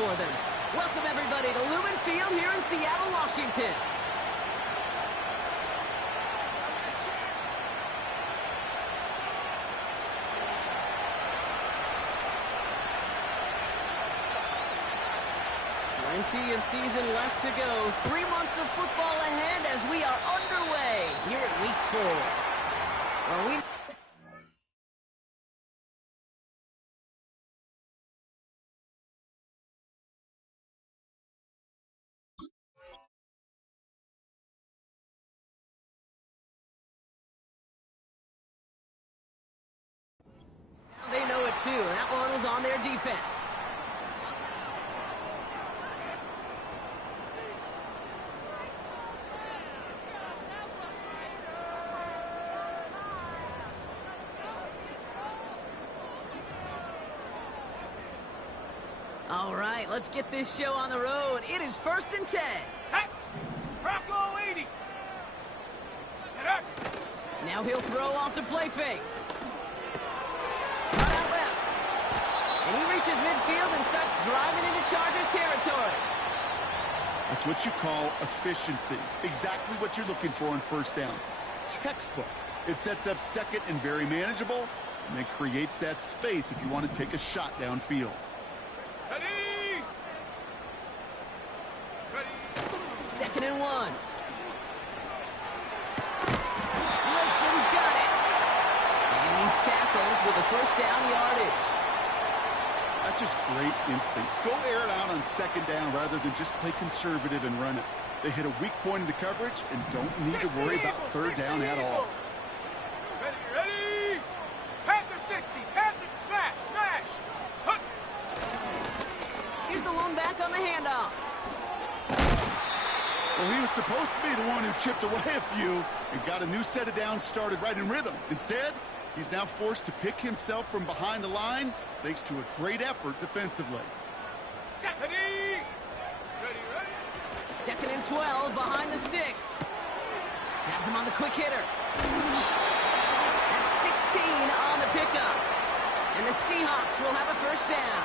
for them. Welcome, everybody, to Lumen Field here in Seattle, Washington. Plenty of season left to go. 3 months of football ahead as we are underway here at Week 4. Well, they know it too. That one was on their defense. All right, let's get this show on the road. It is 1st and 10. Set. Rocco 80. Get up. Now he'll throw off the play fake. Cut out left. And he reaches midfield and starts driving into Chargers territory. That's what you call efficiency. Exactly what you're looking for on 1st down. Textbook. It sets up 2nd and very manageable, and then creates that space if you want to take a shot downfield. Ready. Ready. 2nd and 1. Wilson's got it. And he's tackled with a 1st down yardage. That's just great instincts. Go air it out on 2nd down rather than just play conservative and run it. They hit a weak point in the coverage and don't need to worry about 3rd down at all. Ready, ready. Panther 60. Panther smash, smash. Hunt. Here's the lone back on the handoff. Well, he was supposed to be the one who chipped away a few and got a new set of downs started right in rhythm. Instead, he's now forced to pick himself from behind the line thanks to a great effort defensively. Ready. Ready, ready. 2nd and 12 behind the sticks. Has him on the quick hitter. That's 16 on the pickup. And the Seahawks will have a 1st down.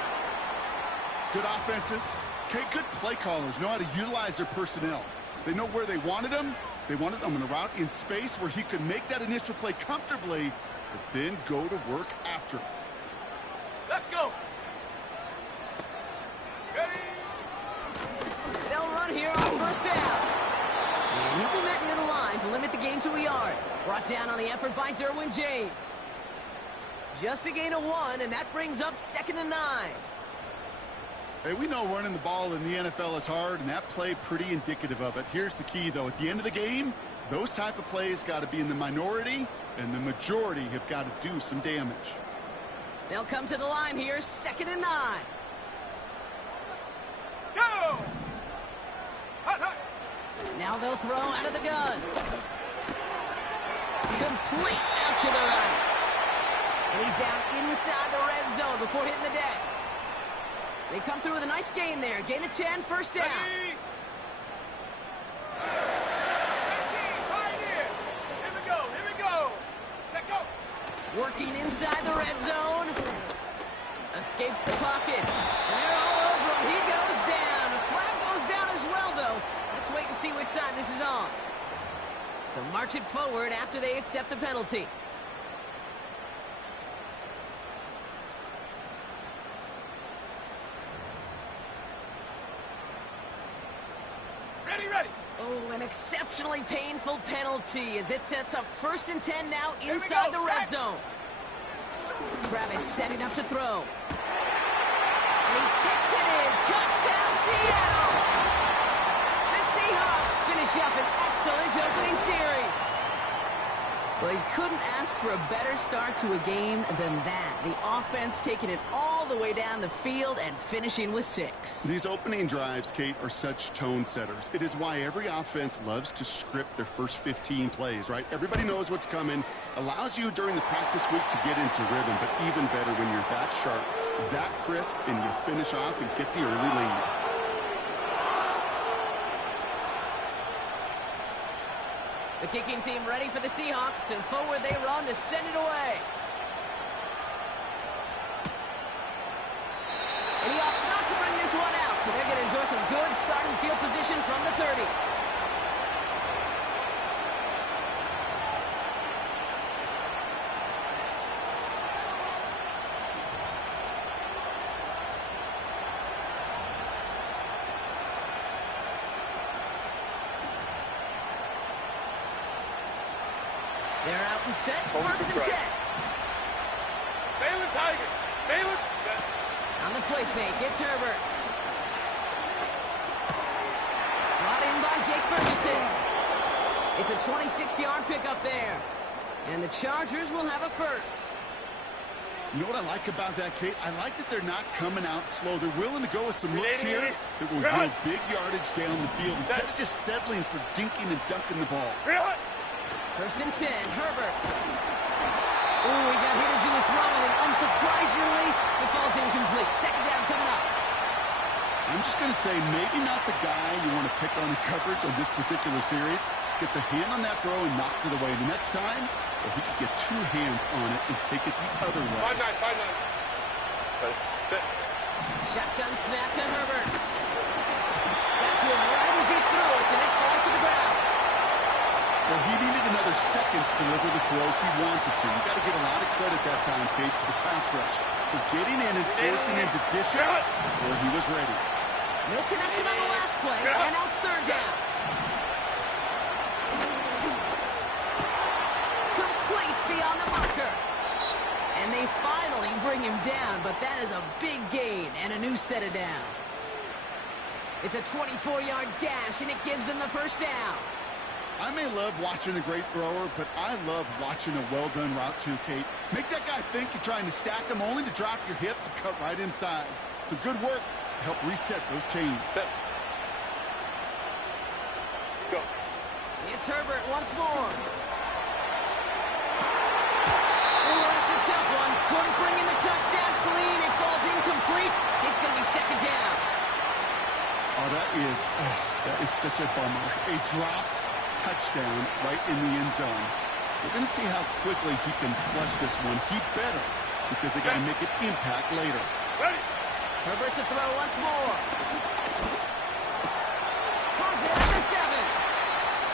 Good offenses. Okay, good play callers know how to utilize their personnel. They know where they wanted him. They wanted him on a route in space where he could make that initial play comfortably, but then go to work after. Let's go. Ready. They'll run here on 1st down. And he'll be met near the line to limit the gain to a yard. Brought down on the effort by Derwin James. Just a gain of 1, and that brings up 2nd and 9. Hey, we know running the ball in the NFL is hard, and that play pretty indicative of it. Here's the key, though. At the end of the game, those type of plays got to be in the minority, and the majority have got to do some damage. They'll come to the line here, 2nd and 9. Go. Hut, hut. Now they'll throw out of the gun. Complete out to the right. And he's down inside the red zone before hitting the deck. They come through with a nice gain there. Gain of 10, 1st down. Ready. 18, pioneer. Here we go, here we go. Check go. Working inside the red zone. Escapes the pocket. And they're all over him. He goes down. A flag goes down as well, though. Let's wait and see which side this is on. So march it forward after they accept the penalty. Ready, ready. Oh, an exceptionally painful penalty as it sets up 1st and 10 now inside the red zone. Travis setting up to throw. And he kicks it in. Touchdown, Seattle! The Seahawks finish up an excellent opening series. Well, you couldn't ask for a better start to a game than that. The offense taking it all the way down the field and finishing with 6. These opening drives, Kate, are such tone setters. It is why every offense loves to script their first 15 plays, right? Everybody knows what's coming. Allows you during the practice week to get into rhythm, but even better when you're that sharp, that crisp, and you finish off and get the early lead. The kicking team ready for the Seahawks, and forward they run to send it away. And he opts not to bring this one out. so they're going to enjoy some good starting field position from the 30. They're out and set. First and 10. Balin Tiger. Balin. On the play fake, it's Herbert. Brought in by Jake Ferguson. It's a 26-yard pickup there. And the Chargers will have a first. You know what I like about that, Kate? I like that they're not coming out slow. They're willing to go with some looks here that will yield big yardage down the field instead of just settling for dinking and dunking the ball. First and 10, Herbert. Ooh, he got hit as he was throwing, and unsurprisingly, it falls incomplete. Second down coming up. I'm just going to say maybe not the guy you want to pick on the coverage on this particular series. Gets a hand on that throw and knocks it away. The next time, well, he could get two hands on it and take it the other way. 5-9. Shotgun snap to Herbert. Got to him right as he threw it, and it falls to the ground. Well, he needed another second to deliver the throw he wanted to. You got to give a lot of credit that time, Kate, to the pass rush for getting in and forcing him to dish it before he was ready. No connection on the last play, and now it's third down. Complete beyond the marker. And they finally bring him down, but that is a big gain and a new set of downs. It's a 24-yard gash, and it gives them the first down. I may love watching a great thrower, but I love watching a well-done route too, Kate. Make that guy think you're trying to stack him only to drop your hips and cut right inside. Some good work to help reset those chains. Set. Go. It's Herbert once more. Oh, that's a tough one. Couldn't bring in the touchdown clean. It falls incomplete. It's going to be second down. Oh, that is such a bummer. A dropped touchdown right in the end zone. We're going to see how quickly he can flush this one. He better, because they got to make an impact later. Ready. Herbert to throw once more. Has it at the 7.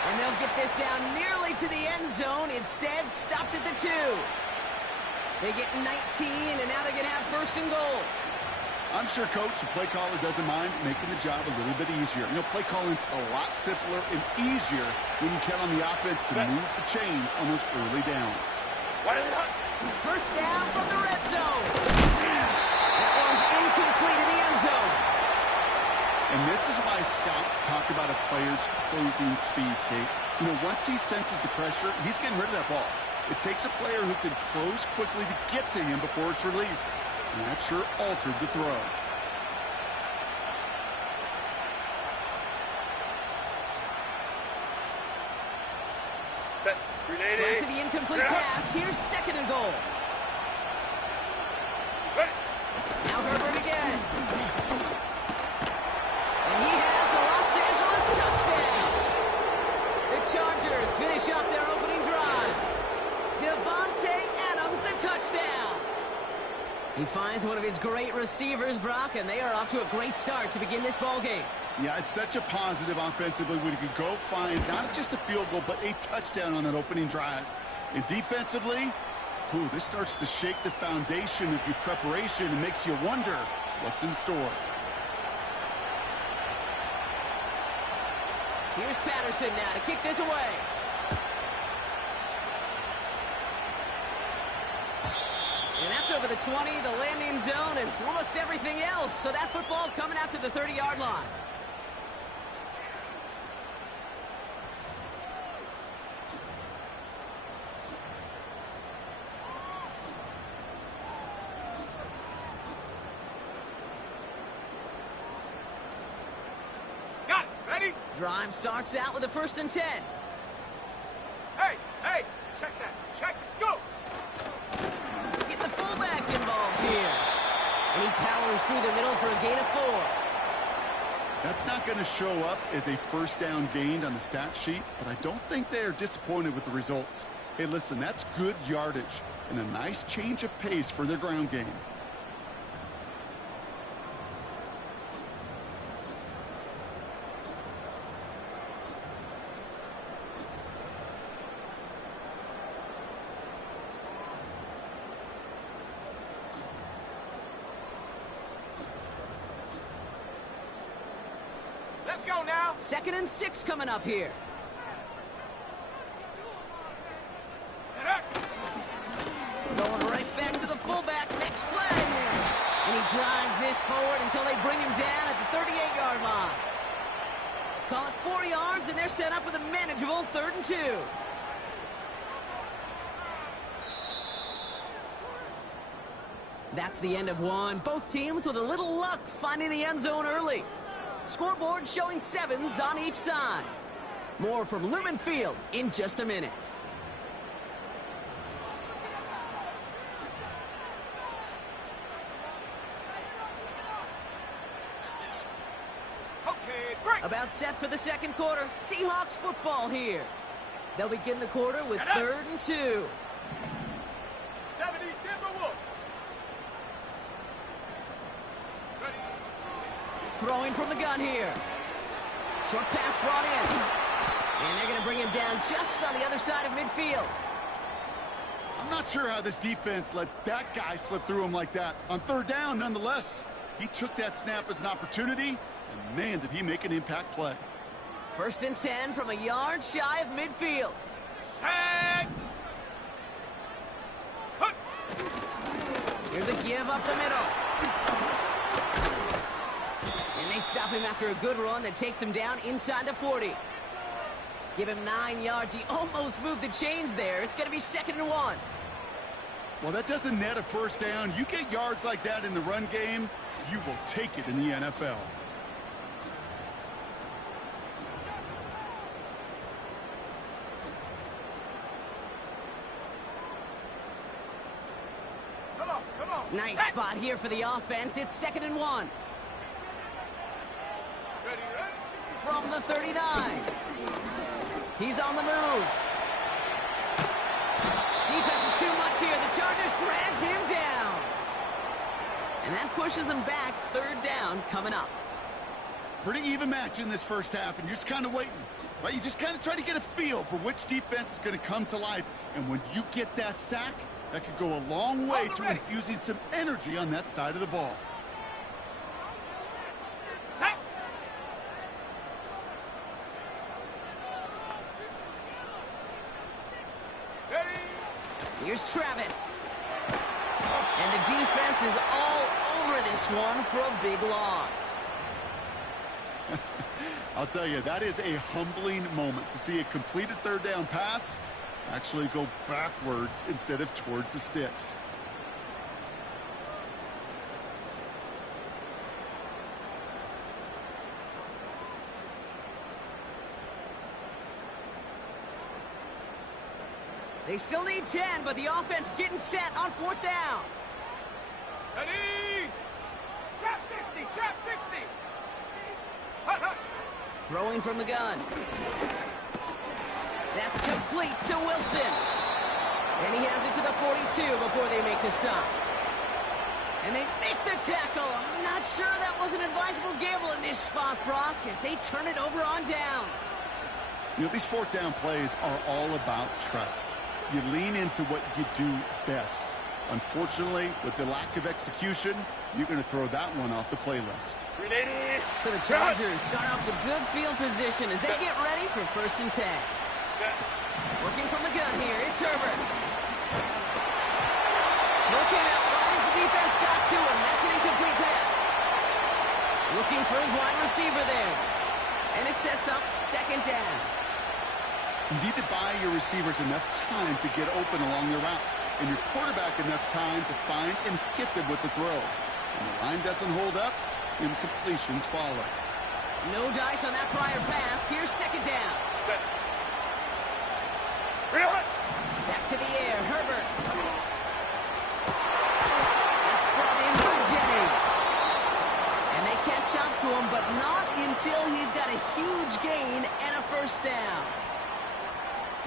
And they'll get this down nearly to the end zone. Instead, stopped at the 2. They get 19, and now they're going to have first and goal. I'm sure Coach, the play caller, doesn't mind making the job a little bit easier. You know, play calling's a lot simpler and easier when you count on the offense to move the chains on those early downs. First down from the red zone. That one's incomplete in the end zone. And this is why scouts talk about a player's closing speed, Kate. You know, once he senses the pressure, he's getting rid of that ball. It takes a player who can close quickly to get to him before it's released. And that sure altered the throw. Set. Back to the incomplete pass. Here's second and goal. Ready. Now Herbert again. And he has the Los Angeles touchdown. The Chargers finish up their opening drive. Devontae Adams, the touchdown. He finds one of his great receivers, Brock, and they are off to a great start to begin this ballgame. Yeah, it's such a positive offensively when he could go find not just a field goal, but a touchdown on that opening drive. And defensively, this starts to shake the foundation of your preparation and makes you wonder what's in store. Here's Patterson now to kick this away. And that's over the 20, the landing zone, and almost everything else. So that football coming out to the 30-yard line. Got it. Ready? Drive starts out with a first and 10. Hey, check that. Check. Go. Get the fullback involved here. And he powers through the middle for a gain of 4. That's not going to show up as a first down gained on the stat sheet, but I don't think they are disappointed with the results. Hey, listen, that's good yardage and a nice change of pace for their ground game. Let's go now. 2nd and 6 coming up here. Going right back to the fullback. Next play. And he drives this forward until they bring him down at the 38-yard line. Call it 4 yards, and they're set up with a manageable 3rd and 2. That's the end of one. Both teams with a little luck finding the end zone early. Scoreboard showing 7s on each side. More from Lumen Field in just a minute. Okay, break. About set for the 2nd quarter. Seahawks football here. They'll begin the quarter with 3rd and 2. 70 Timberwolves. Ready. Throwing from the gun here. Short pass brought in. And they're going to bring him down just on the other side of midfield. I'm not sure how this defense let that guy slip through him like that. On 3rd down, nonetheless, he took that snap as an opportunity, and man, did he make an impact play. 1st and 10 from a yard shy of midfield. Set. Hut. Here's a give up the middle. And they stop him after a good run that takes him down inside the 40. Give him 9 yards. He almost moved the chains there. It's going to be 2nd and 1. Well, that doesn't net a 1st down. You get yards like that in the run game, you will take it in the NFL. Come on, come on. Nice Set. spot here for the offense. It's 2nd and 1. Ready, ready. From the 39. He's on the move. Defense is too much here. The Chargers drag him down. And that pushes him back. 3rd down coming up. Pretty even match in this 1st half, and you're just kind of waiting. Right? You just kind of try to get a feel for which defense is going to come to life. And when you get that sack, that could go a long way to infusing some energy on that side of the ball. Set. Ready. Here's Travis. And the defense is all over this one for a big loss. I'll tell you, that is a humbling moment to see a completed 3rd down pass actually go backwards instead of towards the sticks. They still need 10, but the offense getting set on 4th down. Ready. Trap 60, trap 60. Hut, hut. Throwing from the gun. That's complete to Wilson. And he has it to the 42 before they make the stop. And they make the tackle. I'm not sure that was an advisable gamble in this spot, Brock, as they turn it over on downs. You know, these 4th down plays are all about trust. You lean into what you do best. Unfortunately, with the lack of execution, you're going to throw that one off the playlist. Ready. So the Chargers start off with good field position as they get ready for 1st and 10. Set. Working from the gun here, it's Herbert. Looking out wide as the defense got to him. That's an incomplete pass. Looking for his wide receiver there. And it sets up 2nd down. You need to buy your receivers enough time to get open along the route, and your quarterback enough time to find and hit them with the throw. When the line doesn't hold up, incompletions follow. No dice on that prior pass. Here's 2nd down. Set. Reel it. Back to the air, Herbert. That's brought in by Jennings. And they catch up to him, but not until he's got a huge gain and a 1st down.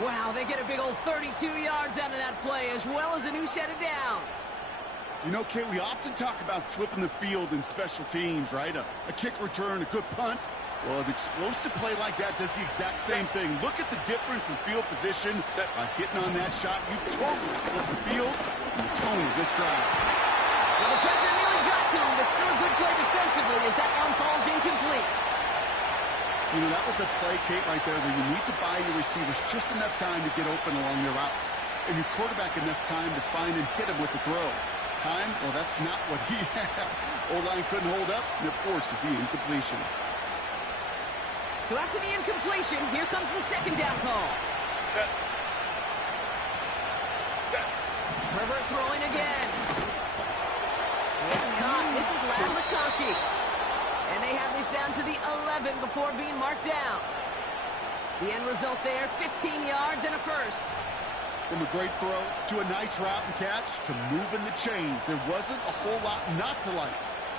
Wow, they get a big old 32 yards out of that play, as well as a new set of downs. You know, Kate, we often talk about flipping the field in special teams, right? A kick return, a good punt. Well, an explosive play like that does the exact same thing. Look at the difference in field position. By hitting on that shot, you've totally flipped the field and the tone of this drive. Well, the president nearly got to him, but still a good play defensively as that one falls incomplete. You know, that was a play, Kate, right there where you need to buy your receivers just enough time to get open along their routes. And your quarterback enough time to find and hit him with the throw. Time? Well, that's not what he had. O-line couldn't hold up, and it forces the incompletion. So after the incompletion, here comes the second down call. Set. Set. Herbert throwing again. It's caught. This is Lad McConkey. And they have this down to the 11 before being marked down. The end result there, 15 yards and a first. From a great throw to a nice route and catch to moving the chains, there wasn't a whole lot not to like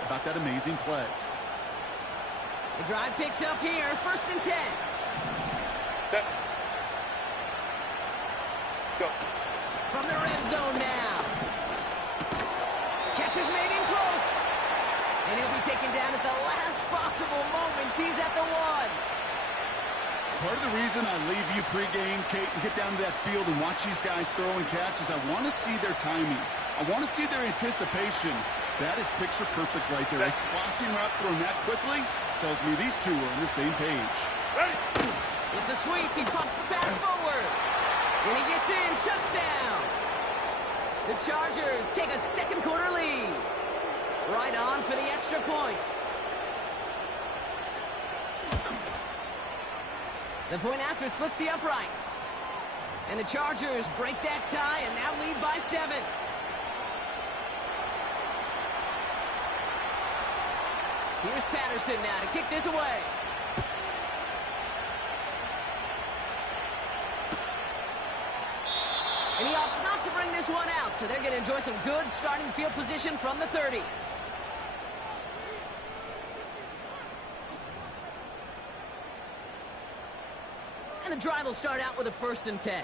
about that amazing play. The drive picks up here, 1st and 10. Set. Go. From the red zone now. Catch is made in close. And he'll be taken down at the last possible moment. He's at the 1. Part of the reason I leave you pregame, Kate, and get down to that field and watch these guys throw and catch is I want to see their timing. I want to see their anticipation. That is picture perfect right there. A crossing route thrown that quickly tells me these two are on the same page. Ready. It's a sweep. He pumps the pass forward. And he gets in. Touchdown. The Chargers take a second quarter lead. Right on for the extra point. The point after splits the uprights. And the Chargers break that tie and now lead by 7. Here's Patterson now to kick this away. And he opts not to bring this one out, so they're going to enjoy some good starting field position from the 30. And the drive will start out with a 1st and 10.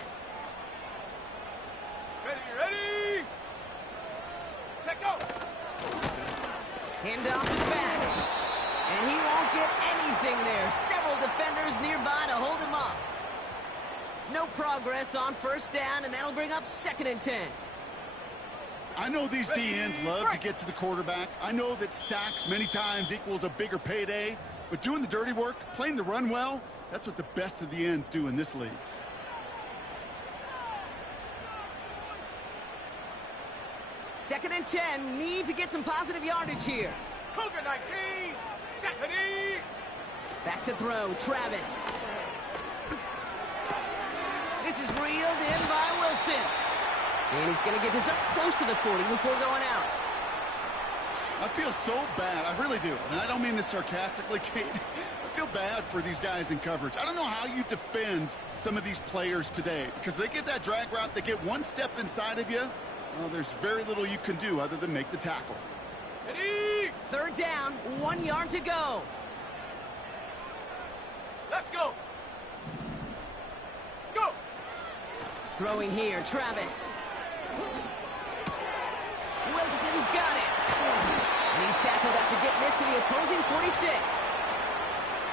Ready. Set, go. Hand off to the back. And he won't get anything there. Several defenders nearby to hold him up. No progress on 1st down, and that'll bring up 2nd and 10. I know these D-ends love to get to the quarterback. I know that sacks many times equals a bigger payday. But doing the dirty work, playing the run well, that's what the best of the ends do in this league. Second and 10, need to get some positive yardage here. Cougar 19. Set, ready. Back to throw, Travis. This is reeled in by Wilson. And he's going to get this up close to the 40 before going out. I feel so bad. I really do. And I don't mean this sarcastically, Kate. I feel bad for these guys in coverage. I don't know how you defend some of these players today because they get that drag route, they get one step inside of you. Well, there's very little you can do other than make the tackle. Ready. 3rd down, 1 yard to go. Let's go. Go. Throwing here, Travis. Wilson's got it. And he's tackled after getting this to the opposing 46.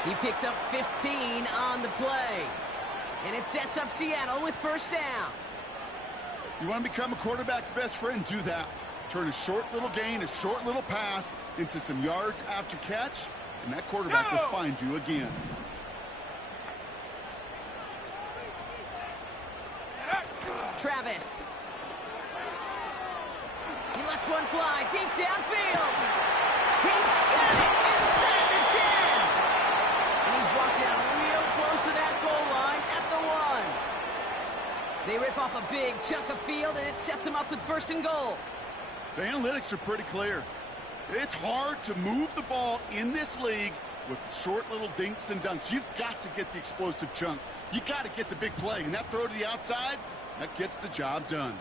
He picks up 15 on the play. And it sets up Seattle with 1st down. You want to become a quarterback's best friend? Do that. Turn a short little gain, a short little pass into some yards after catch, and that quarterback will find you again. Travis. He lets one fly deep downfield. He's got it inside the 10. And he's brought down real close to that goal line at the 1. They rip off a big chunk of field, and it sets them up with 1st and goal. The analytics are pretty clear. It's hard to move the ball in this league with short little dinks and dunks. You've got to get the explosive chunk. You got to get the big play, and that throw to the outside, that gets the job done.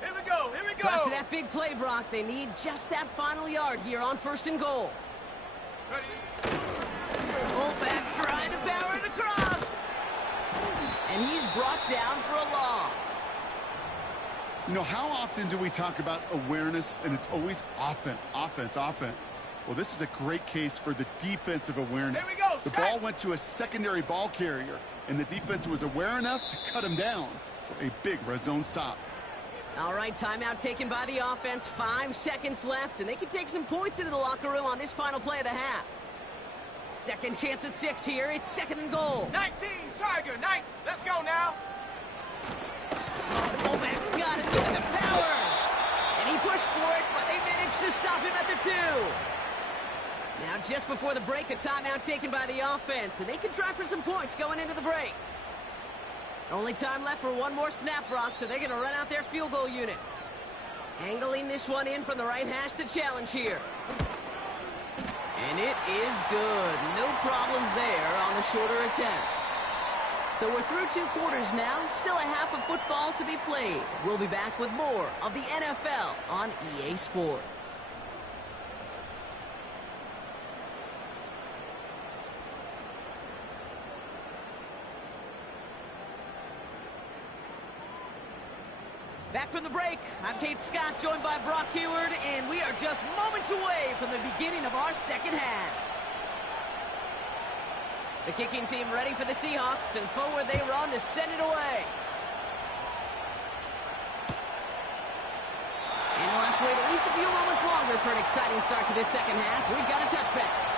Here we go. So after that big play, Brock, they need just that final yard here on 1st and goal. Ready. Fullback trying to power it across. And he's brought down for a loss. You know, how often do we talk about awareness, and it's always offense, offense, offense? Well, this is a great case for the defensive awareness. Here we go, the set. ball went to a secondary ball carrier, and the defense was aware enough to cut him down for a big red zone stop. All right, timeout taken by the offense. 5 seconds left, and they can take some points into the locker room on this final play of the half. Second chance at 6 here. It's 2nd and goal. 19, Tiger, 19. Let's go now. Fullback's got it. Look at the power. And he pushed for it, but they managed to stop him at the 2. Now, just before the break, a timeout taken by the offense, and they can try for some points going into the break. Only time left for one more snap, Brock, so they're going to run out their field goal unit. Angling this one in from the right hash, the challenge here. And it is good. No problems there on the shorter attempt. So we're through 2 quarters now. Still a half of football to be played. We'll be back with more of the NFL on EA Sports. Back from the break, I'm Kate Scott, joined by Brock Heward, and we are just moments away from the beginning of our second half. The kicking team ready for the Seahawks, and forward they run to send it away. And we'll have to wait at least a few moments longer for an exciting start to this second half. We've got a touchback.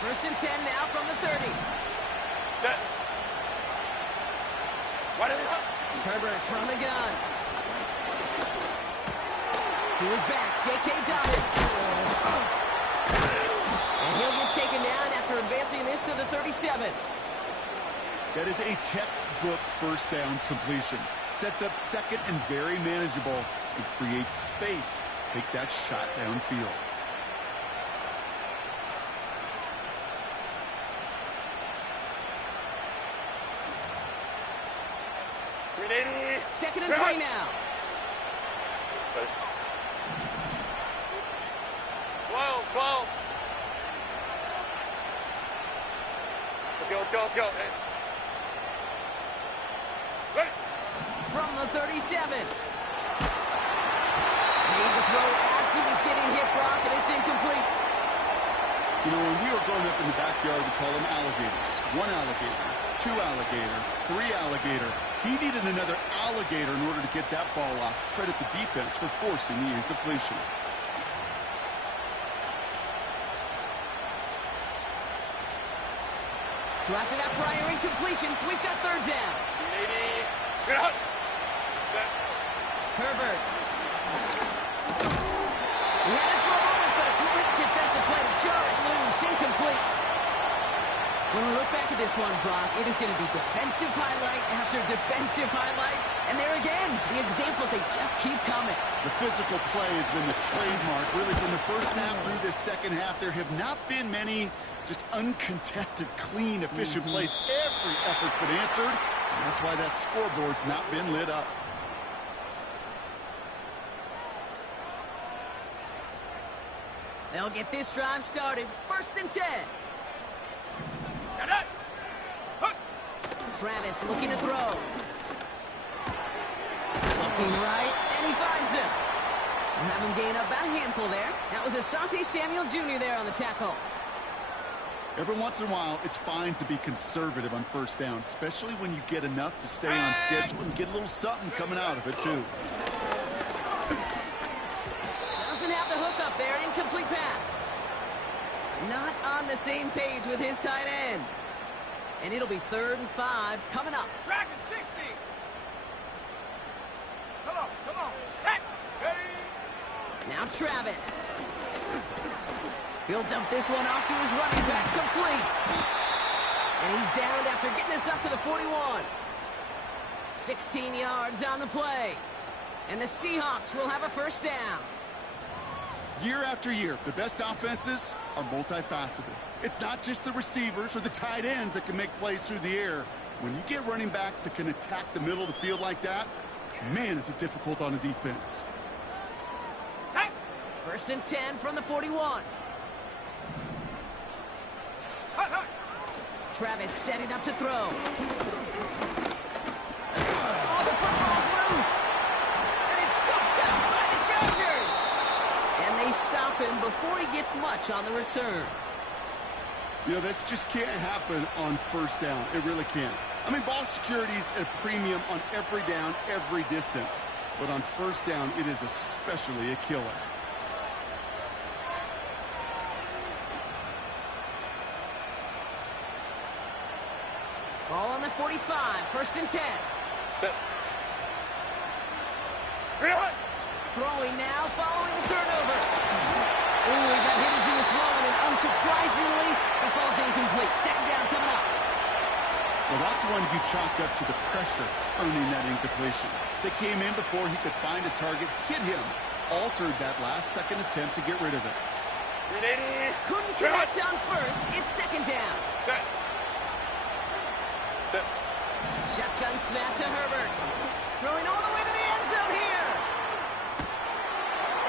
First and 10 now from the 30. Set. What is it? Herbert from the gun. To his back, J.K. Dobbins. And he'll get taken down after advancing this to the 37. That is a textbook first down completion. Sets up second and very manageable and creates space to take that shot downfield. Second and 3 now. 12. Let's go. Ready. From the 37. Made the throw as he was getting hit, Brock, and it's incomplete. You know, when we were growing up in the backyard, we call them alligators. 1 alligator, 2 alligator, 3 alligator. He needed another alligator in order to get that ball off. Credit the defense for forcing the incompletion. So after that prior incompletion, we've got 3rd down. Get out. Herbert. He had it for a moment, but a great defensive play to jar it loose. Incomplete. When we look back at this one, Brock, it is going to be defensive highlight after defensive highlight. And there again, the examples, they just keep coming. The physical play has been the trademark. Really, from the first half through this second half, there have not been many just uncontested, clean, efficient plays. Every effort's been answered, and that's why that scoreboard's not been lit up. They'll get this drive started. 1st and 10. Travis looking to throw. Looking right, and he finds him. And have him gain up about a handful there. That was Asante Samuel Jr. there on the tackle. Every once in a while, it's fine to be conservative on first down, especially when you get enough to stay on schedule and get a little something coming out of it, too. Doesn't have the hook up there. Incomplete pass. Not on the same page with his tight end. And it'll be 3rd and 5 coming up. Dragon 60. Come on. Set. Ready. Now Travis. He'll dump this one off to his running back. Complete. And he's downed after getting this up to the 41. 16 yards on the play. And the Seahawks will have a 1st down. Year after year, the best offenses are multifaceted. It's not just the receivers or the tight ends that can make plays through the air. When you get running backs that can attack the middle of the field like that, man, is it difficult on a defense. Set. 1st and 10 from the 41. Travis setting up to throw. Oh, the football's loose. And it's scooped up by the Chargers. And they stop him before he gets much on the return. You know, this just can't happen on first down. It really can't. I mean, ball security is a premium on every down, every distance. But on first down, it is especially a killer. Ball on the 45, 1st and 10. Set. Reload. Throwing now, following the turnover. Ooh, he got hit as he was throwing, and unsurprisingly, it falls incomplete. 2nd down coming up. Well, that's one you chalk up to the pressure earning that incompletion. They came in before he could find a target, hit him, altered that last-second attempt to get rid of it. Couldn't connect on 1st. It's 2nd down. Set. Set. Shotgun snap to Herbert. Throwing all the way to the end zone here.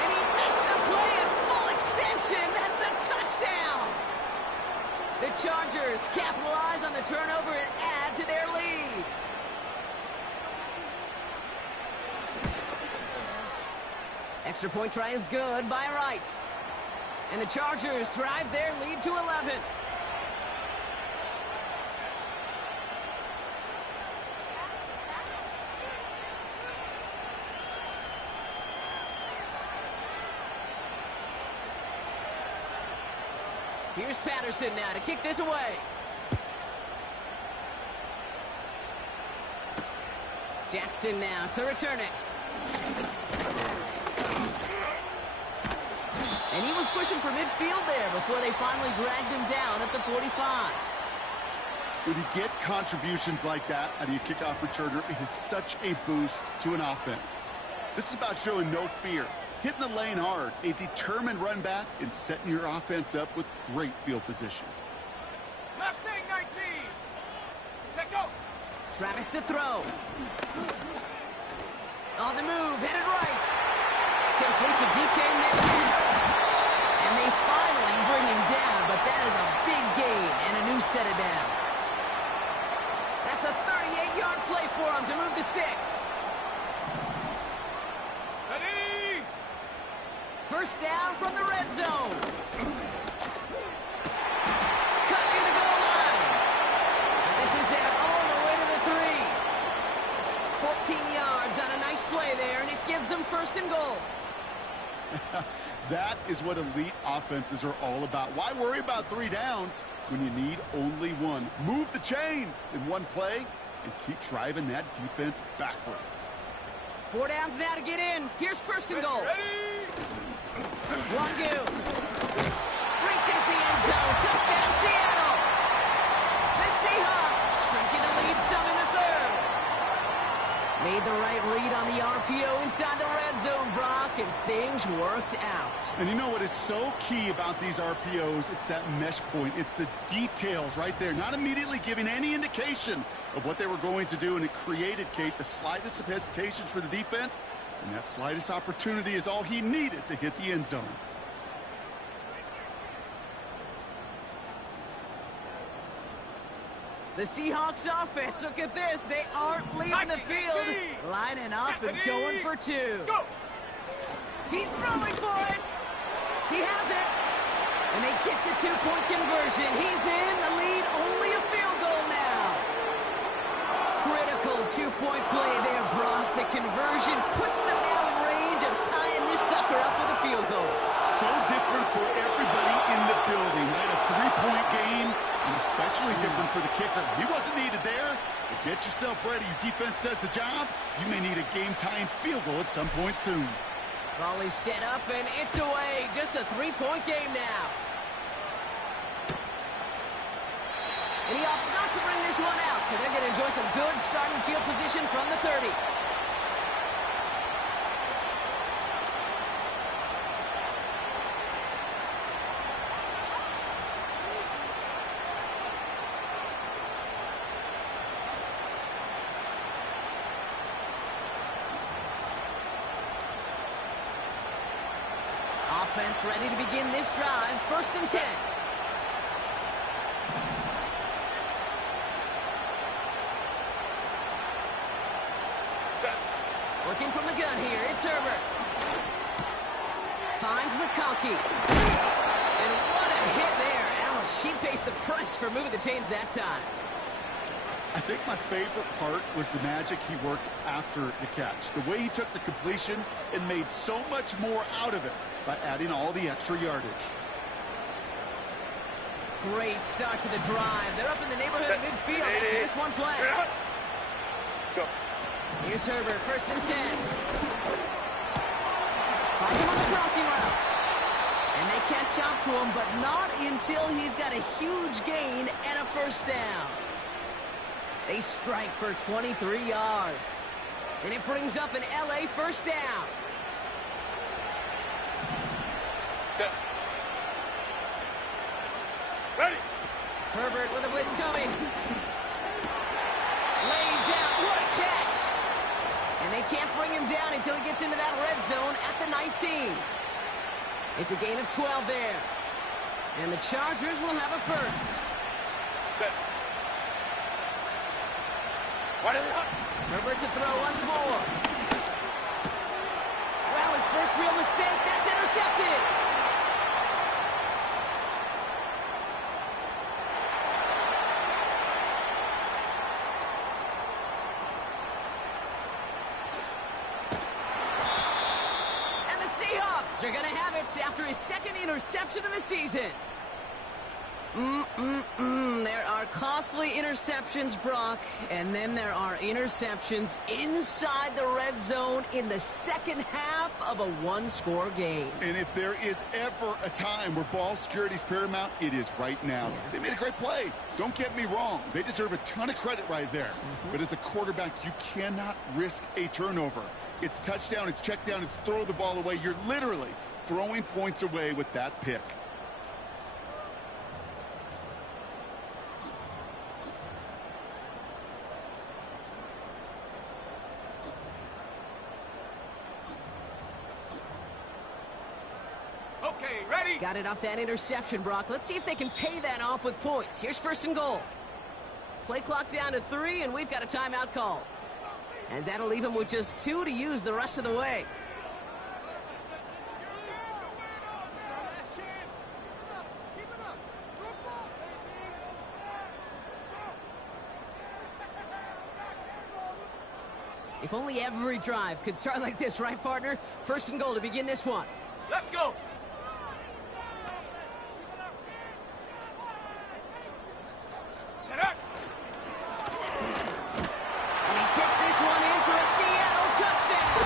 And he makes the play at full extension. That's a touchdown. The Chargers capitalize on the turnover and add to their lead. Extra point try is good by Wright. And the Chargers drive their lead to 11. Here's Patterson now to kick this away. Jackson now to return it. And he was pushing for midfield there before they finally dragged him down at the 45. When you get contributions like that out of your kickoff returner, it is such a boost to an offense. This is about showing no fear, hitting the lane hard, a determined run back, and setting your offense up with great field position. Last thing, 19. Check go. Travis to throw. On the move, headed right. Complete to DK Metcalf. And they finally bring him down, but that is a big gain and a new set of downs. That's a 38-yard play for him to move the sticks. Ready. 1st down from the red zone. Cut near the goal line. And this is down all the way to the 3. 14 yards on a nice play there, and it gives them 1st and goal. That is what elite offenses are all about. Why worry about 3 downs when you need only 1? Move the chains in one play and keep driving that defense backwards. 4 downs now to get in. Here's 1st and goal. Ready. Longu reaches the end zone. Touchdown, Seattle. The Seahawks shrinking the lead some in the 3rd. Made the right read on the RPO inside the red zone, Brock, and things worked out. And you know what is so key about these RPOs? It's that mesh point. It's the details right there, not immediately giving any indication of what they were going to do, and it created, Kate, the slightest of hesitations for the defense, and that slightest opportunity is all he needed to hit the end zone. The Seahawks offense, look at this. They aren't leaving the field, lining up and going for 2. Go. He's throwing for it. He has it. And they get the 2-point conversion. He's in the lead, only a field goal now. Critical 2-point play there, Brock. The conversion puts them now in range of tying this sucker up with a field goal. So different for everybody in the building, right? A 3-point game, and especially different for the kicker. He wasn't needed there, but get yourself ready. Your defense does the job. You may need a game-tying field goal at some point soon. Ball is set up, and it's away. Just a 3-point game now. And he opts not to bring this one out, so they're going to enjoy some good starting field position from the 30. Offense ready to begin this drive. 1st and 10. Working from the gun here, it's Herbert. Finds McConkey. And what a hit there. Alex, she pays the price for moving the chains that time. I think my favorite part was the magic he worked after the catch. The way he took the completion and made so much more out of it by adding all the extra yardage. Great start to the drive. They're up in the neighborhood of midfield after just one play. Go. Here's Herbert, 1st and 10. Finds him on the crossing route. And they catch up to him, but not until he's got a huge gain and a 1st down. They strike for 23 yards. And it brings up an LA 1st down. Ready. Herbert with a blitz coming. Lays out. What a catch. And they can't bring him down until he gets into that red zone at the 19. It's a gain of 12 there. And the Chargers will have a 1st. Set. Herbert to throw once more. Wow, his first real mistake. That's intercepted. And the Seahawks are going to have it after his 2nd interception of the season. There are costly interceptions, Brock, and then there are interceptions inside the red zone in the 2nd half of a 1-score game. And if there is ever a time where ball security is paramount, it is right now. They made a great play. Don't get me wrong. They deserve a ton of credit right there. But as a quarterback, you cannot risk a turnover. It's touchdown, it's check down, it's throw the ball away. You're literally throwing points away with that pick. Okay, ready. Got it off that interception, Brock. Let's see if they can pay that off with points. Here's 1st and goal. Play clock down to 3, and we've got a timeout call. As that'll leave him with just 2 to use the rest of the way. If only every drive could start like this, right, partner? 1st and goal to begin this one. Let's go. And he takes this one in for a Seattle touchdown.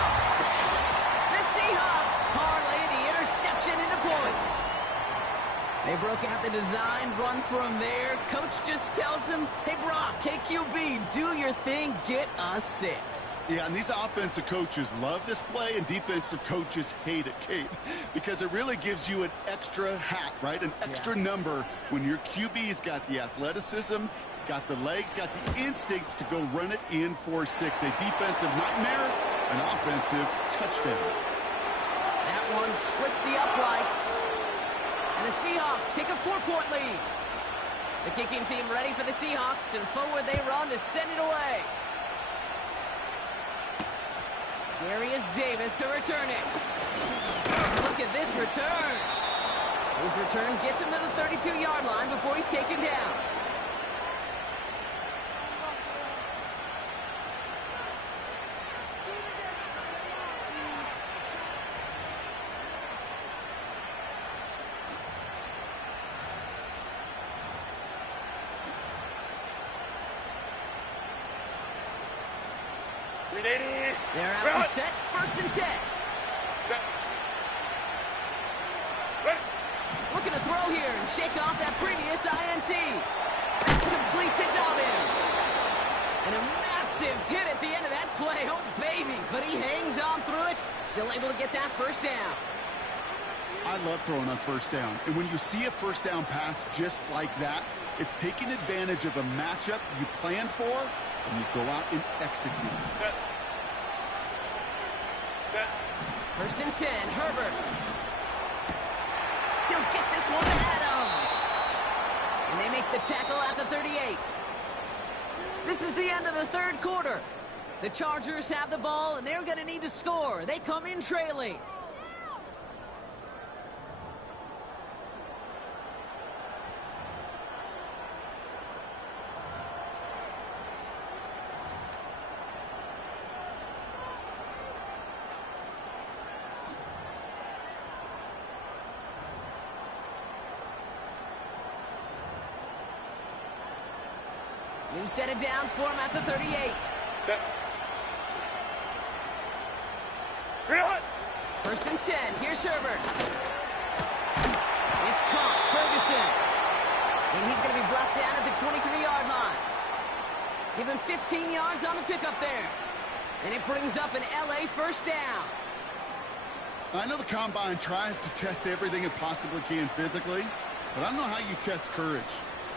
The Seahawks parlay the interception into points. They broke out the design run from there. Coach just tells him, hey, Brock, KQB, do your thing, get us 6. Yeah, and these offensive coaches love this play, and defensive coaches hate it, Kate, because it really gives you an extra hat, right? An extra number when your QB's got the athleticism, got the legs, got the instincts to go run it in for 6. A defensive nightmare, an offensive touchdown. That one splits the uprights. And the Seahawks take a 4-point lead. The kicking team ready for the Seahawks, and forward they run to send it away. Darius Davis to return it. Look at this return. His return gets him to the 32-yard line before he's taken down. They're out and set. 1st and 10. Set. Ready. Looking to throw here and shake off that previous INT. That's complete to Dobbins. And a massive hit at the end of that play. Oh, baby. But he hangs on through it. Still able to get that 1st down. I love throwing on 1st down. And when you see a 1st down pass just like that, it's taking advantage of a matchup you plan for, and you go out and execute. Set. Set. 1st and 10, Herbert. He'll get this one to Adams. And they make the tackle at the 38. This is the end of the 3rd quarter. The Chargers have the ball, and they're going to need to score. They come in trailing. New set of downs for him at the 38. Set. Real. First and 10. Here's Herbert. It's caught. Ferguson. And he's going to be brought down at the 23-yard line. Give him 15 yards on the pickup there. And it brings up an LA first down. I know the Combine tries to test everything it possibly can physically, but I don't know how you test courage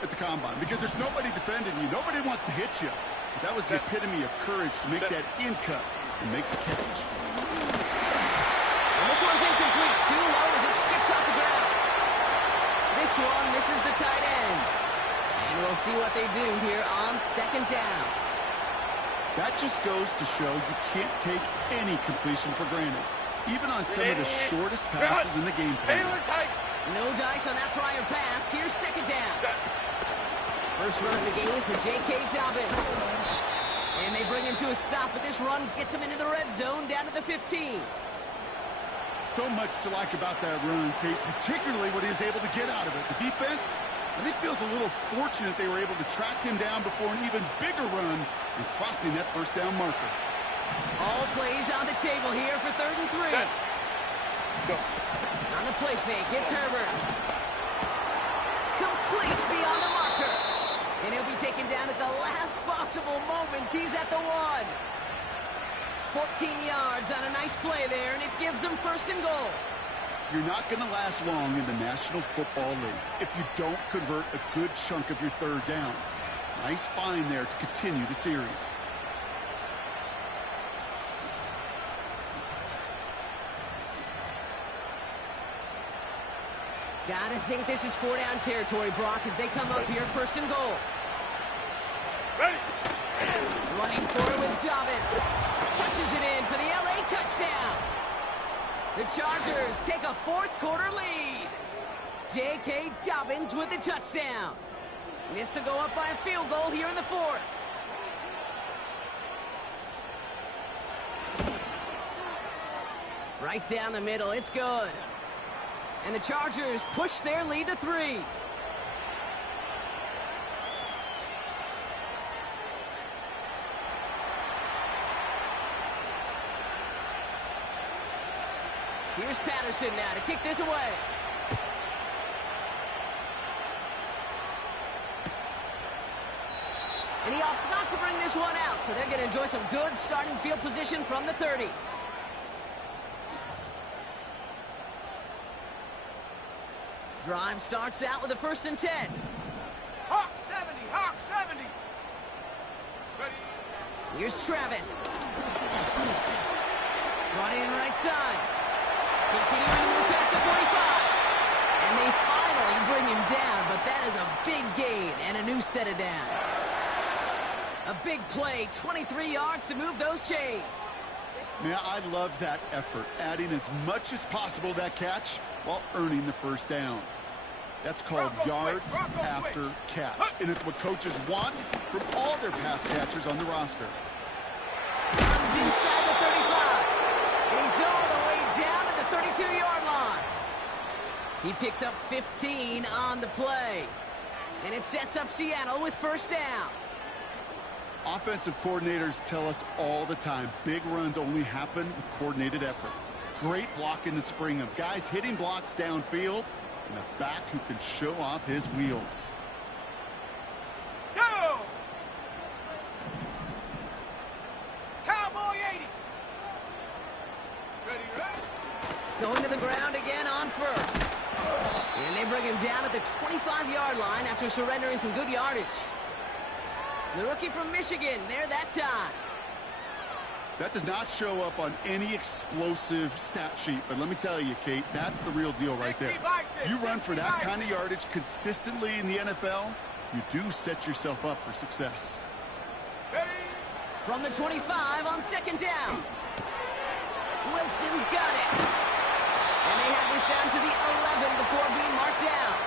at the Combine, because there's nobody defending you. Nobody wants to hit you. But that was the epitome of courage to make that in cut and make the catch. And this one's incomplete. Too low as it skips off the ground. This one misses the tight end. And we'll see what they do here on second down. That just goes to show you can't take any completion for granted, even on some of the shortest passes in the game plan. No dice on that prior pass. Here's second down. First run of the game for J.K. Dobbins. And they bring him to a stop, but this run gets him into the red zone down to the 15. So much to like about that run, Kate, particularly what he was able to get out of it. The defense, I think, feels a little fortunate they were able to track him down before an even bigger run and crossing that first down marker. All plays on the table here for 3rd and 3. Go. On the play fake, it's Herbert. Complete beyond the marker. And he'll be taken down at the last possible moment. He's at the 1. 14 yards on a nice play there, and it gives them 1st and goal. You're not going to last long in the National Football League if you don't convert a good chunk of your third downs. Nice find there to continue the series. Gotta think this is 4-down territory, Brock, as they come up here 1st and goal. Ready. Running forward with Dobbins. Touches it in for the LA touchdown. The Chargers take a 4th quarter lead. J.K. Dobbins with the touchdown. Missed to go up by a field goal here in the 4th. Right down the middle, it's good. And the Chargers push their lead to 3. Here's Patterson now to kick this away. And he opts not to bring this one out, so they're going to enjoy some good starting field position from the 30. Drive starts out with a 1st and 10. Hawk 70, Hawk 70. Ready. Here's Travis. Brought in right side. Continuing to move past the 45. And they finally bring him down, but that is a big gain and a new set of downs. A big play, 23 yards to move those chains. Yeah, I love that effort, adding as much as possible to that catch while earning the 1st down. That's called yards after catch, and it's what coaches want from all their pass catchers on the roster. Runs inside the 35, and he's all the way down at the 32-yard line. He picks up 15 on the play, and it sets up Seattle with 1st down. Offensive coordinators tell us all the time, big runs only happen with coordinated efforts. Great blocking to spring them. Guys hitting blocks downfield, and a back who can show off his wheels. Go! Cowboy 80. Ready, ready. Going to the ground again on 1st. And they bring him down at the 25-yard line after surrendering some good yardage. The rookie from Michigan, there that time. That does not show up on any explosive stat sheet, but let me tell you, Kate, that's the real deal right there. You run for that kind of yardage consistently in the NFL, you do set yourself up for success. Ready. From the 25 on second down. Wilson's got it. And they have this down to the 11 before being marked down.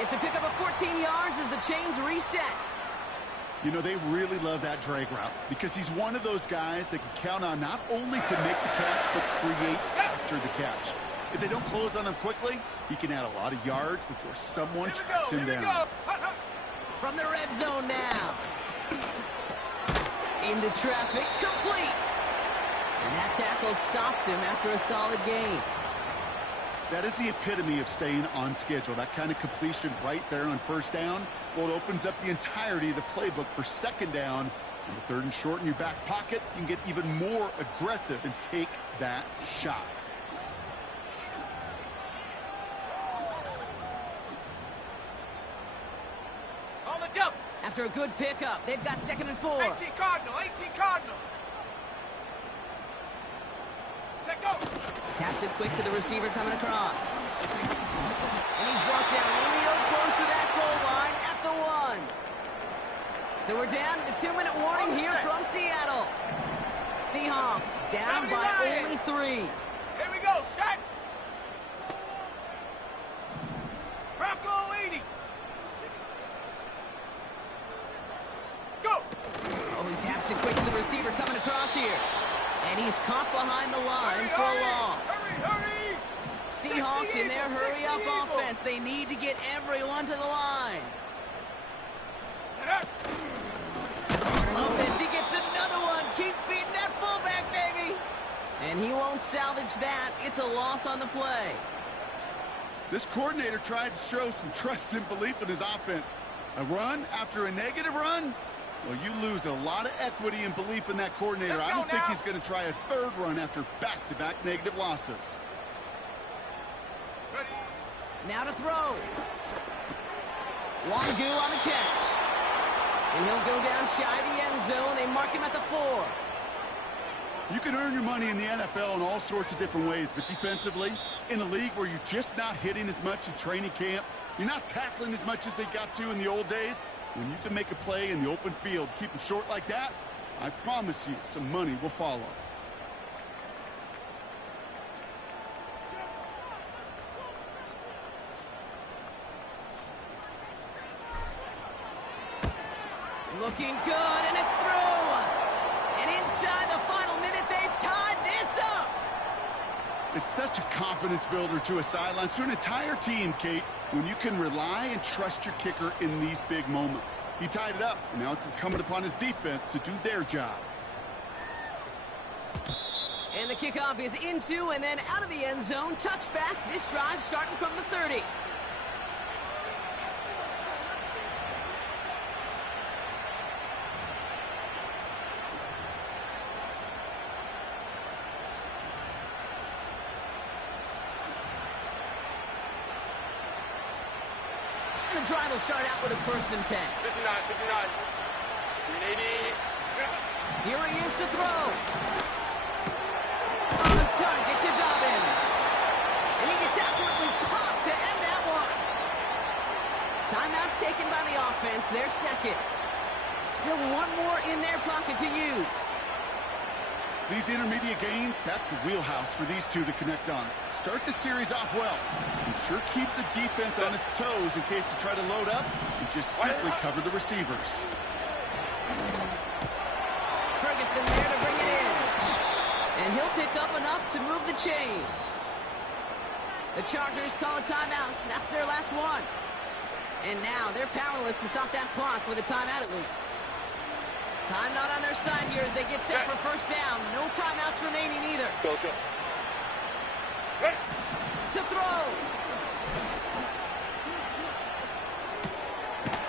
It's a pickup of 14 yards as the chains reset. You know, they really love that drag route because he's one of those guys that can count on not only to make the catch, but create after the catch. If they don't close on him quickly, he can add a lot of yards before someone tracks him down. From the red zone now. Into traffic, complete. And that tackle stops him after a solid gain. That is the epitome of staying on schedule. That kind of completion right there on first down, well, it opens up the entirety of the playbook for second down. On the third and short in your back pocket, you can get even more aggressive and take that shot. On the jump. After a good pickup, they've got 2nd and 4. 18 Cardinal, 18 Cardinal. Check go. Taps it quick to the receiver coming across. And he's brought down real close to that goal line at the 1. So we're down to the 2-minute warning here from Seattle. Seahawks down by only 3. Here we go, shot. Bronco 80. Go. Oh, he taps it quick to the receiver coming across here. And he's caught behind the line for a loss. Hurry. Seahawks in their hurry-up offense. They need to get everyone to the line. Lopez, he gets another one. Keep feeding that fullback, baby. And he won't salvage that. It's a loss on the play. This coordinator tried to show some trust and belief in his offense. A run after a negative run? Well, you lose a lot of equity and belief in that coordinator. I don't think he's going to try a third run after back-to-back negative losses. Ready. Now to throw. Wangu on the catch. And he'll go down shy of the end zone. They mark him at the 4. You can earn your money in the NFL in all sorts of different ways, but defensively, in a league where you're just not hitting as much in training camp, you're not tackling as much as they got to in the old days, when you can make a play in the open field, keep them short like that, I promise you some money will follow. Looking good, and it's through. And inside the final minute, they've tied this up. It's such a confidence builder to a sideline, to an entire team, Kate, when you can rely and trust your kicker in these big moments. He tied it up, and now it's incumbent upon his defense to do their job. And the kickoff is into and then out of the end zone. Touchback. This drive starting from the 30. The drive will start out with a 1st and 10. 59, 380. Here he is to throw. On the target to Dobbins. And he gets absolutely popped to end that one. Timeout taken by the offense, their 2nd. Still one more in their pocket to use. These intermediate gains, that's the wheelhouse for these two to connect on. Start the series off well. It sure keeps the defense on its toes in case they try to load up and just simply cover the receivers. Ferguson there to bring it in. And he'll pick up enough to move the chains. The Chargers call a timeout. That's their last one. And now they're powerless to stop that clock with a timeout at least. Time not on their side here as they get set for 1st down. No timeouts remaining either. Go. To throw.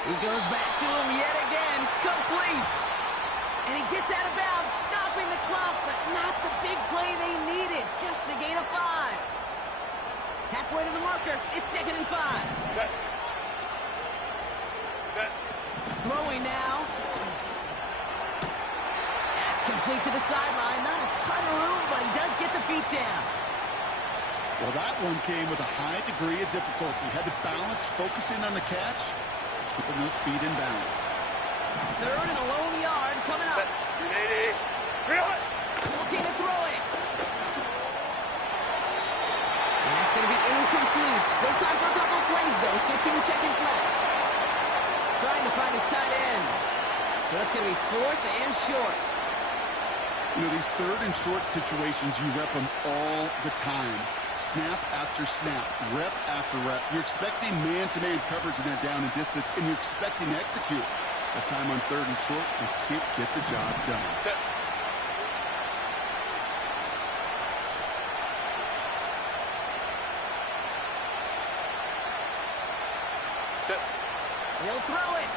He goes back to him yet again. Complete. And he gets out of bounds, stopping the clock, but not the big play they needed. Just a gain of 5. Halfway to the marker. It's 2nd and 5. Set. Throwing now. That's complete to the sideline. Not a ton of room, but he does get the feet down. Well, that one came with a high degree of difficulty. Had to balance, focusing on the catch, keeping those feet in balance. 3rd and a lone yard coming up. So it's going to be 4th and short. You know, these 3rd and short situations, you rep them all the time. Snap after snap, rep after rep. You're expecting man-to-man coverage in that down and distance, and you're expecting to execute. That time on 3rd and short, they can't get the job done. Set. He'll throw it.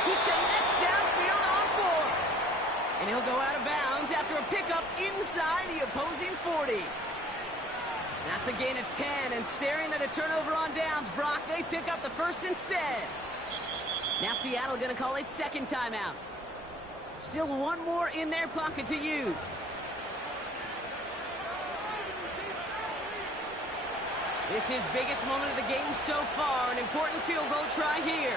He connects downfield on 4. And he'll go out of bounds after a pickup inside the opposing 40. That's a gain of 10, and staring at a turnover on downs, Brock, they pick up the first instead. Now Seattle going to call it 2nd timeout. Still one more in their pocket to use. This is biggest moment of the game so far, an important field goal try here.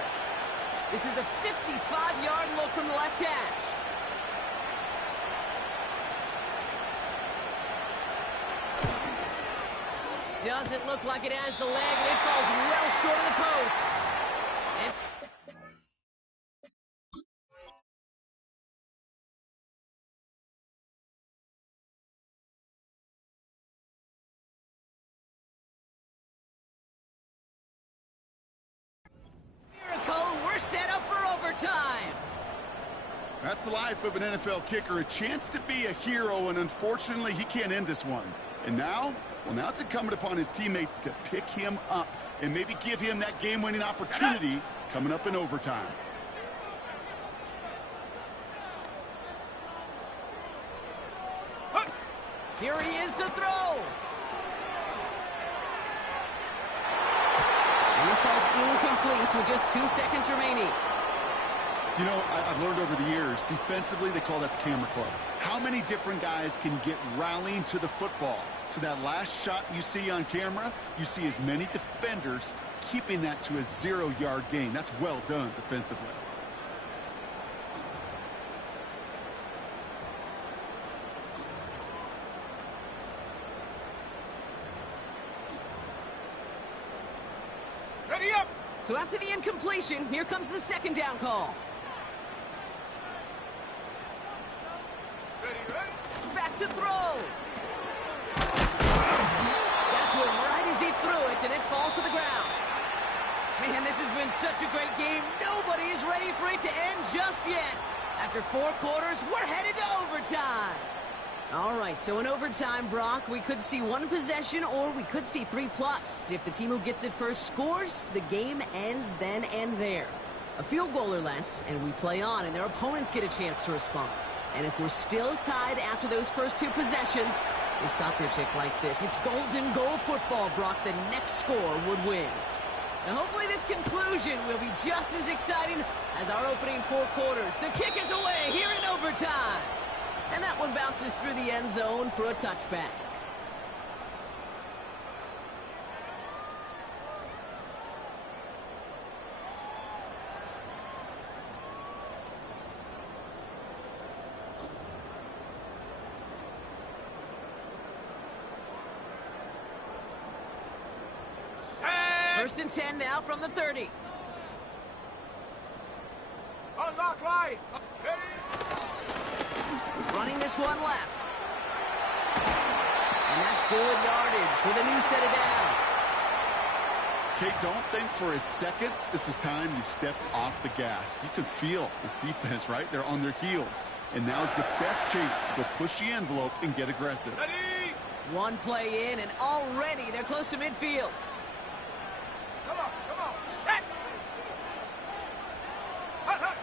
This is a 55-yard look from the left hash. Doesn't look like it has the leg, and it falls well short of the posts. And miracle, we're set up for overtime. That's the life of an NFL kicker, a chance to be a hero, and unfortunately, he can't end this one. And now, well, now it's incumbent upon his teammates to pick him up and maybe give him that game-winning opportunity coming up in overtime. Here he is to throw. And this falls incomplete with just 2 seconds remaining. You know, I've learned over the years, defensively, they call that the camera club. How many different guys can get rallying to the football? So that last shot you see on camera, you see as many defenders keeping that to a 0-yard gain. That's well done defensively. Ready up! So after the incompletion, here comes the 2nd down call. Ready? Back to throw. Got to him right as he threw it, and it falls to the ground. Man, this has been such a great game. Nobody is ready for it to end just yet. After 4 quarters, we're headed to overtime. All right, so in overtime, Brock, we could see 1 possession or we could see 3+. If the team who gets it first scores, the game ends then and there. A field goal or less, and we play on, and their opponents get a chance to respond. And if we're still tied after those first 2 possessions, a soccer chick likes this. It's golden goal football, Brock. The next score would win. Now, hopefully this conclusion will be just as exciting as our opening 4 quarters. The kick is away here in overtime. And that one bounces through the end zone for a touchback. First and 10 now from the 30. Unlock line! Ready? Running this one left. And that's good yardage with a new set of downs. Kate, don't think for a second this is time you step off the gas. You can feel this defense, right? They're on their heels. And now's the best chance to go push the envelope and get aggressive. Ready? One play in, and already they're close to midfield. Come on! Set! Hut, hut.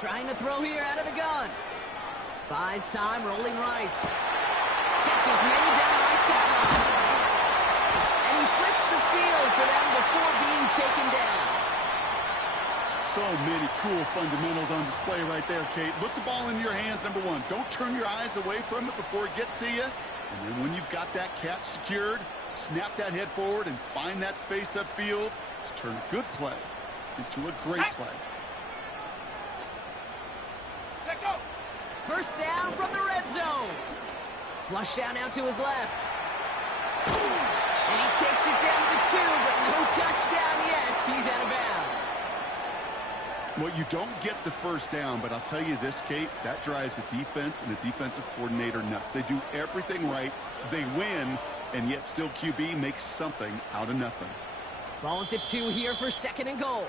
Trying to throw here out of the gun. Buys time, rolling right. Catch is made down the right sideline. And he flips the field for them before being taken down. So many cool fundamentals on display right there, Kate. Look the ball in your hands, number 1. Don't turn your eyes away from it before it gets to you. And then when you've got that catch secured, snap that head forward and find that space upfield to turn a good play into a great play. Set, go! First down from the red zone. Flush down out to his left. And he takes it down to the 2, but no touchdown yet. He's out of bounds. Well, you don't get the first down, but I'll tell you this, Kate, that drives the defense and the defensive coordinator nuts. They do everything right. They win, and yet still QB makes something out of nothing. Ball at the 2 here for 2nd and goal.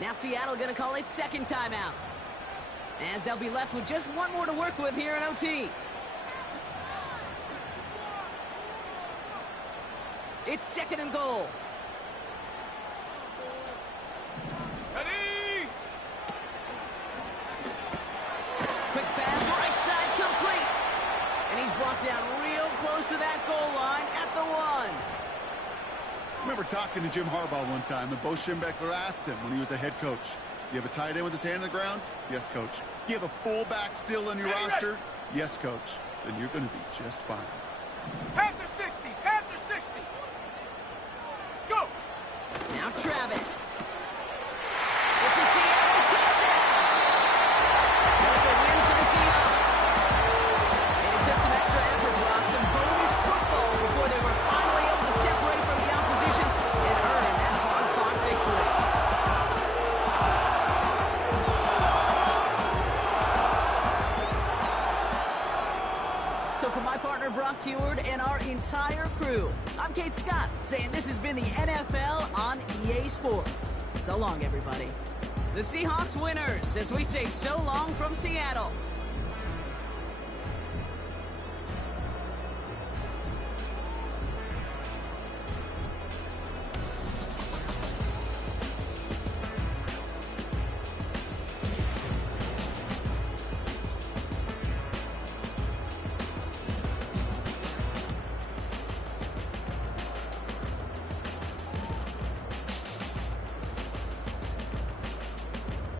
Now Seattle going to call it second timeout, as they'll be left with just one more to work with here in OT. It's 2nd and goal. Ready? Quick pass, right side, complete. And he's brought down real close to that goal line at the 1. I remember talking to Jim Harbaugh one time, and Bo Schembechler asked him when he was a head coach, you have a tight end with his hand on the ground? Yes, coach. You have a fullback still on your roster? Yes, coach. Then you're going to be just fine. Panther 60, Panther 60. Go. Now Travis. It's a Seattle touchdown. So it's a win for the Seahawks. And it took some extra effort, Brock, some bonus football before they were finally able to separate from the opposition and earn that hard-fought victory. So for my partner, Brock Heward, and our entire crew, I'm Kate Scott, saying this has been the NFL on EA Sports. So long, everybody. The Seahawks winners, as we say so long from Seattle.